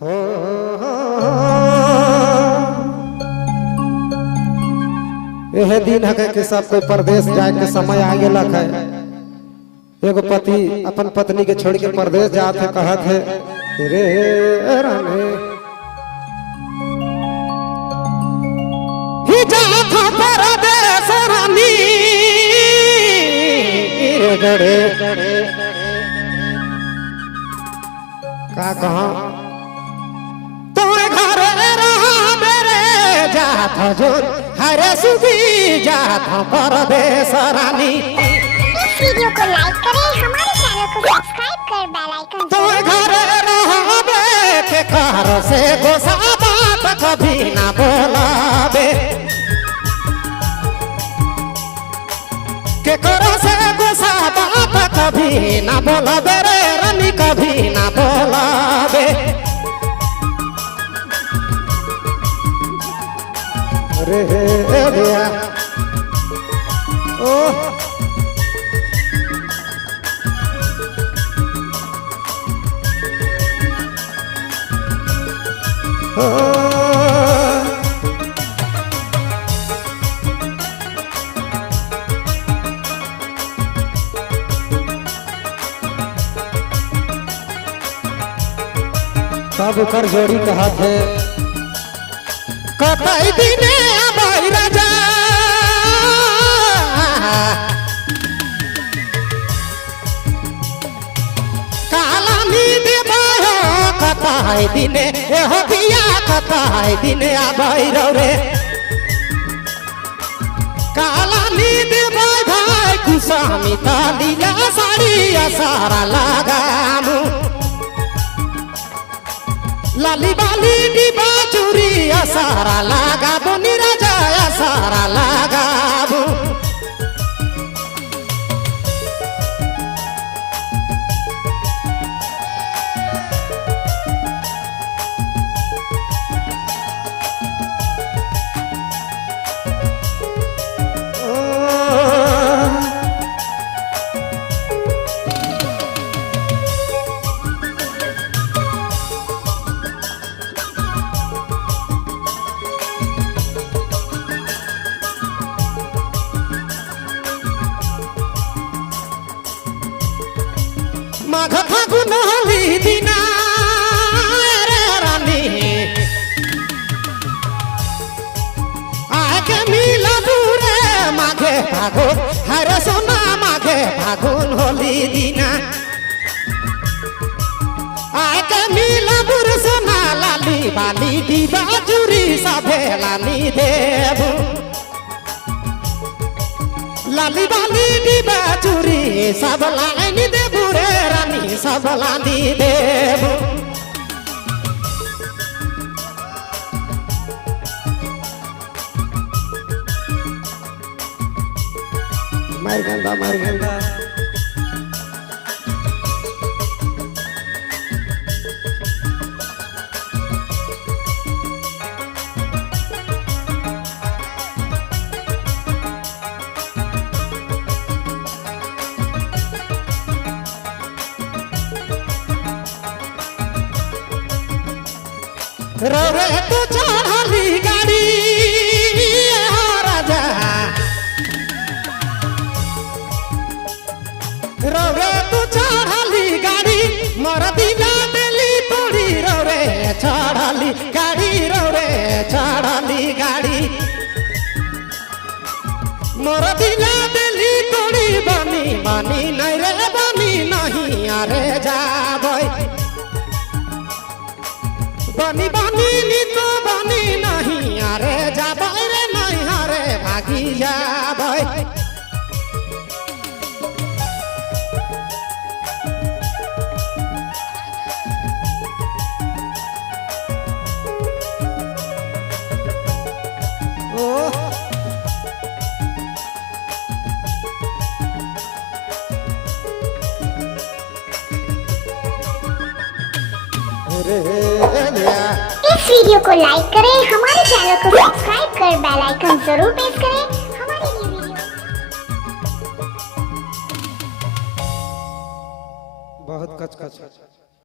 हो यह दिन है कि सब कोई परदेश जाए के समय आ गया है। एगो पति अपन पत्नी के छोड़ के परदेश जाते है, कहत है रे रामे ही जात हो परदेश रानी रे गड़े का कहा तो घर रहा मेरे जात हो जो हरे सुखी जात हो परदेश रानी। इस वीडियो को लाइक करें, हमारे चैनल को सब्सक्राइब कर बेल आइकन तो घर रहा के घर से गोसा बात कभी ना बोलावे के कर से गोसा बात कभी ना बोलावे रे रानी कभी ना बोलावे। रे भैया ओ सब कर जोड़ी कहा थे कतई दिने आबाई राजा काला नींद बायो कतई दिने हो दिया कतई दिने आबाई रे काला नींद बाई कुसामी तालीला साड़ी सारा लगामू लाली बाली डिबा चूरी सारा लगाबो निराजा सारा लगाबो। माघ फागुन होली दिना रे रानी आके मिला दूरे माघे फागुन हरे सोना माघे फागुन होली दिना आके मिला दूर सोना लाली बाली डिबा चूरी सभे लानी देबू लाली बाली डिबा चूरी सब लानी देबू रे रानी सब लानी देबू। मार गंदा मार गंदा रे तू चढ़ाली गाड़ी राजा रे तू चढ़ाली गाड़ी मोर दिला दिली तोड़ी रे चढ़ाली गाड़ी रे चढ़ाली गाड़ी मोर दिला दिली तोड़ी बनी बनी नहीं रे बनी नहीं अरे जाबई बनी बनी नी तो बनी नहीं अरे जाबई रे नहीं अरे भागी जाबई। इस वीडियो को लाइक करें, हमारे चैनल को सब्सक्राइब कर बेल आइकन जरूर प्रेस करें हमारी न्यू वीडियो। बहुत कच कच